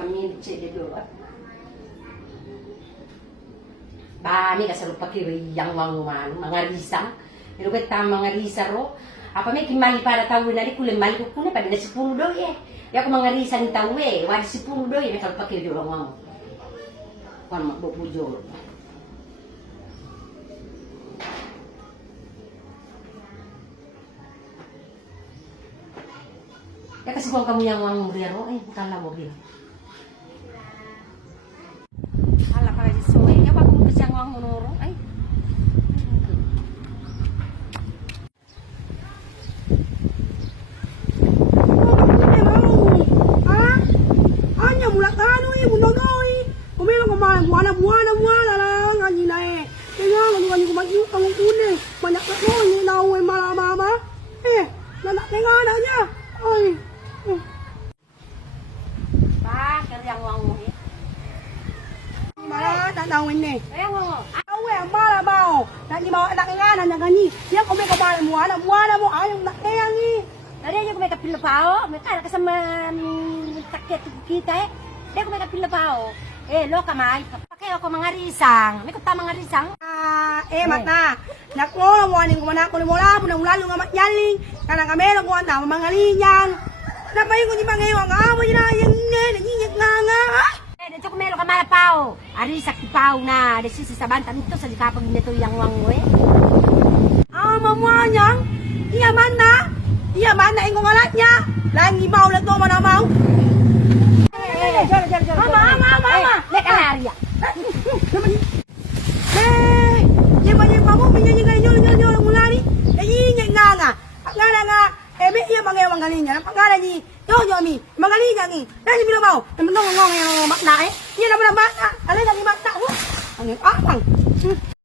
kami cek dulu. Bani kasar pakai yang wanguman, mangarisa. Pero kita mangarisa ro. Apa may kimali para tahu nari kulit mali ko kuna pada 10 do ye. Ya ako mangarisa ni tahu wadi 10 do ye kalau pakai do wangu. Kan mak bujur. Ya kasi kung kamu yang wangu biro, bukan lah mobil. Ala para di soe, ya wag mo kasi ang wangu noro, ay. Hanya mulak tano munonoi. Kumelo kumain buana lang ani nae. Kaya ngani kumain ang une. Banyak na no ni nawe mama. Nanak nga na niya. Ay. Pa, kaya yang wangu eh. Mala ta nawin ni. Ay wangu. Awe mala bao. Nani bao anak nga na ngani. Yang kumelo kumain buana mo ayong nakayang ni. Tadi aja aku make pila pao, mereka kasama takket kita Dia aku make pila pao. Lo kamay, pakai ako mangarisang. May kata mangarisang. Mata. Nako, morning ko na ako ni mola, pulang nga matyaling. Kana kamelo ko anta mangalinyang. Napay ko di mangayo ang amo ni na yang nanyiyag nga. Dito ko melo kamala pao. Arisak ti pao na, desi sa bantan nito sa likapag nito yang wango eh. Mamuanyang. Iya mana ingong alat niya. Langi mau na to manamaw. Mama. Lek alaria. Nyema mo minya nyol mulani. Nya nga. Nga. Ebe iya mangewang galinnya. Pangalan ni Yomi. Magalinya ni. Nani bilo mau. Temen ngong makna eh. Iya na makna. Ale lagi makna. Ang